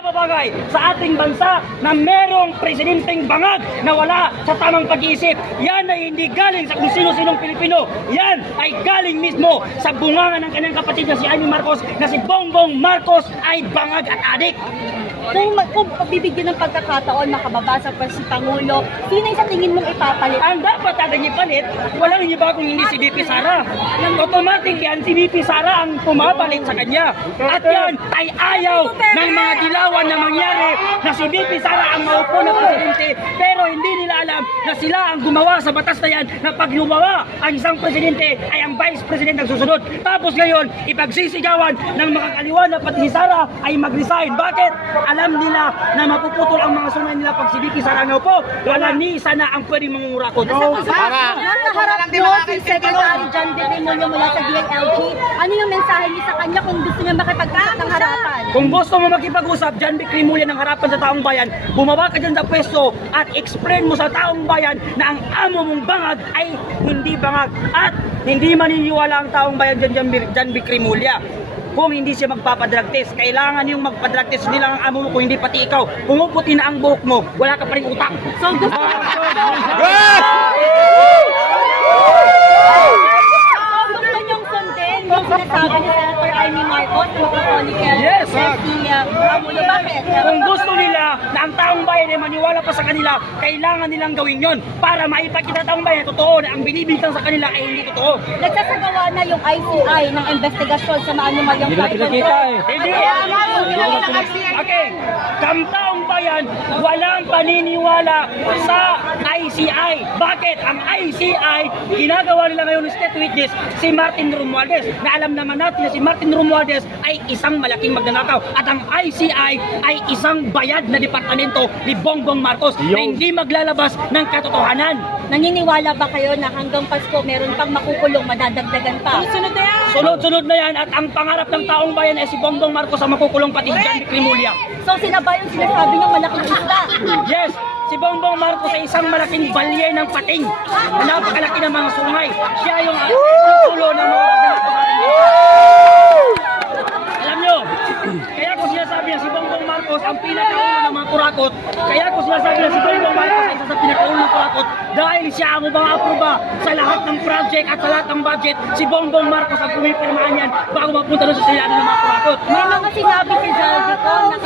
Bagay sa ating bansa na merong presidenteng bangag na wala sa tamang pag-iisip. Yan ay hindi galing sa kung sino-sinong Pilipino. Yan ay galing mismo sa bunganga ng kanyang kapatid na si Amy Marcos na si Bongbong Marcos ay bangag at adik. Kung bibigyan ng pagkakataon makababasa pa si Pangulo, sino yung sa tingin mong ipapalit? Ang dapat ating ipalit, walang iba kung hindi si VP Sara. Automatic yan, si VP Sara ang pumapalit sa kanya. At yan ay ayaw ng mga dilawan na mangyari na si VP Sara ang maupo na presidente, pero hindi nila alam na sila ang gumawa sa batas na yan na pag lumawa ang isang presidente ay ang vice president ang susunod. Tapos ngayon, ipagsisigawan ng mga kaliwa na pati si Sara ay mag-resign. Bakit? Alam nila na mapuputol ang mga sungay nila pag si VP Sara nga po. Wala ni isa na ang pwedeng mangungurakot. Nasa harap nyo si Secretary John D. Rimulyo mula sa DILG. Ano yung mensahe niyo sa kanya kung gusto niya makipag-usap ng harapan? Kung gusto mo makipag-usap, John B. Crimulya ng harapan sa taong bayan, bumaba ka dyan sa pwesto at explain mo sa taong bayan na ang amo mong bangag ay hindi bangag. At hindi maniniwala ang taong bayan dyan, John B. Crimulya. Kung hindi siya magpapadrug test, kailangan yung magpadrug test nila ang amo mo kung hindi pati ikaw. Pumuputi na ang buhok mo, wala ka pa rin utak. So gusto niyong sundin yung sinasabi ni Senator Amy Marcos na makakoli kay Yes, si Pangulo. Bakit? Kung gusto nila na ang taong bayan ay maniwala pa sa kanila, kailangan nilang gawin yon para maipakita taong bayan totoo na ang binibintang sa kanila ay hindi totoo. Nagsasagawa na yung ICI ng investigasyon sa maanumalyang flight control. Hindi. Okay, kamtaong bayan, walang paniniwala sa ICI. Bakit? Ang ICI, ginagawa nila ngayon ng state witness, si Martin Romualdez, na alam naman natin na si Martin Romualdez ay isang malaking magnanakaw. At ang ICI ay isang bayad na departamento ni Bongbong Marcos na hindi maglalabas ng katotohanan. Naniniwala ba kayo na hanggang Pasko meron pang makukulong, madadagdagan pa? Sunod na yan! Sunod-sunod na yan at ang pangarap ng taong bayan ay si Bongbong Marcos ang makukulong pati si John B. Crimulya. So sila ba yung sinasabi niyong malaking isla? Yes, si Bongbong Marcos ay isang malaking balye ng pating na napakalaki ng mga sungay. Siya yung ulo ng mga pagnanakaw sa ating bansa. Alam nyo, kaya ko sinasabi na si Bongbong Marcos ang pinakaulo ng mga kurakot. Kaya ko sinasabi na si Bongbong Marcos ay isa sa pinakaulo ng kurakot dahil siya ang ubang aproba sa lahat ng project at sa lahat ng budget. Si Bongbong Marcos ang pumipirmahan yan bago mapunta doon sa silado ng mga kurakot. May mga sinabi si Jaldico na